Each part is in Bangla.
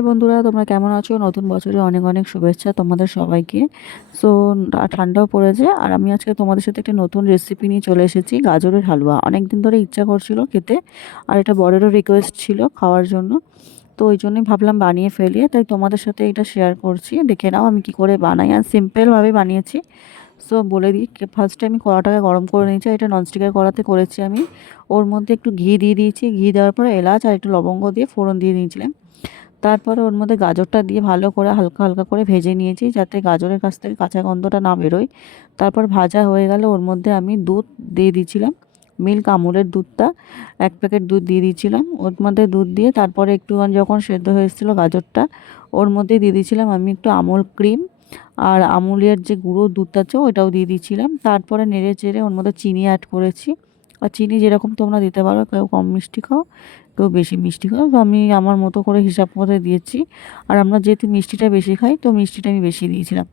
হাই বন্ধুরা, তোমরা কেমন আছো? নতুন বছরের অনেক অনেক শুভেচ্ছা তোমাদের সবাইকে। সো ঠান্ডাও পড়েছে, আর আমি আজকে তোমাদের সাথে একটা নতুন রেসিপি নিয়ে চলে এসেছি, গাজরের হালুয়া। অনেক দিন ধরে ইচ্ছা করছিল খেতে, আর এটা বড়েরও রিকোয়েস্ট ছিল খাওয়ার জন্য। তো ওই জন্যই ভাবলাম বানিয়ে ফেলি, তাই তোমাদের সাথে এটা শেয়ার করছি। দেখে নাও আমি কি করে বানাই, আর সিম্পলভাবে বানিয়েছি। সো বলে দিই, ফার্স্টে আমি কড়াটাকে গরম করে নিয়েছি। এটা ননস্টিকের কড়াতে করেছি আমি। ওর মধ্যে একটু ঘি দিয়ে দিয়েছি। ঘি দেওয়ার পরে এলাচ আর একটু লবঙ্গ দিয়ে ফোড়ন দিয়ে দিয়েছিলাম। তারপরে ওর মধ্যে গাজরটা দিয়ে ভালো করে হালকা হালকা করে ভেজে নিয়েছি, যাতে গাজরের কাছ থেকে কাঁচা গন্ধটা না বেরোয়। তারপর ভাজা হয়ে গেলে ওর মধ্যে আমি দুধ দিয়ে দিয়েছিলাম। মিল্ক আমুলের দুধটা, 1 প্যাকেট দুধ দিয়ে দিয়েছিলাম। ওর মধ্যে দুধ দিয়ে তারপরে একটুখানি যখন সেদ্ধ হয়ে এসেছিলো গাজরটা, ওর মধ্যে দিয়ে দিয়েছিলাম আমি একটু আমুল ক্রিম। আর আমুলের যে গুঁড়ো দুধটা আছে ওইটাও দিয়ে দিয়েছিলাম। তারপরে নেড়ে চেড়ে ওর মধ্যে চিনি অ্যাড করেছি। আর চিনি যেরকম তোমরা দিতে পারো, কেউ কম মিষ্টি খাও, কেউ বেশি মিষ্টি খাও। তো আমি আমার মতো করে হিসাব করে দিয়েছি। আর আমরা যেহেতু মিষ্টিটা বেশি খাই, তো মিষ্টিটা আমি বেশি দিয়েছিলাম।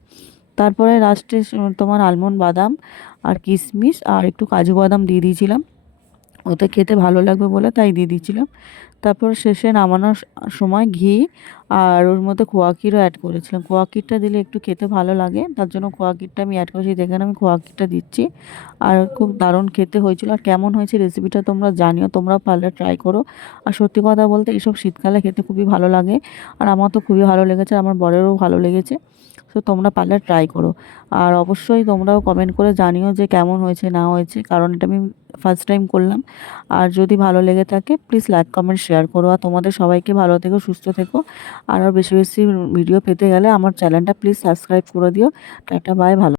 তারপরে লাস্টে তোমার আলমন্ড বাদাম আর কিশমিশ আর একটু কাজু বাদাম দিয়ে দিয়েছিলাম। ওতে খেতে ভালো লাগবে বলে তাই দিয়ে দিয়েছিলাম। তারপর শেষে নামানোর সময় ঘি আর ওর মধ্যে খোয়া ক্ষীরও অ্যাড করেছিলাম। খোয়া ক্ষীরটা দিলে একটু খেতে ভালো লাগে, তার জন্য খোয়া ক্ষীরটা আমি অ্যাড করেছি। দেখেন আমি খোয়া ক্ষীরটা দিচ্ছি। আর খুব দারুণ খেতে হয়েছিল। আর কেমন হয়েছে রেসিপিটা তোমরা জানিও, তোমরা পারলে ট্রাই করো। আর সত্যি কথা বলতে এইসব শীতকালে খেতে খুবই ভালো লাগে। আর আমার তো খুবই ভালো লেগেছে, আমার বরেরও ভালো লেগেছে। তো তোমরা পারলে ট্রাই করো। আর অবশ্যই তোমরাও কমেন্ট করে জানিও যে কেমন হয়েছে না হয়েছে, কারণ এটা আমি ফার্স্ট টাইম করলাম। আর যদি ভালো লেগে থাকে প্লিজ লাইক কমেন্ট শেয়ার করো। আর তোমাদের সবাইকে ভালো থেকো, সুস্থ থেকো। আর বেশি বেশি ভিডিও পেতে গেলে আমার চ্যানেলটা প্লিজ সাবস্ক্রাইব করে দিও। টাটা, বাই, ভালো।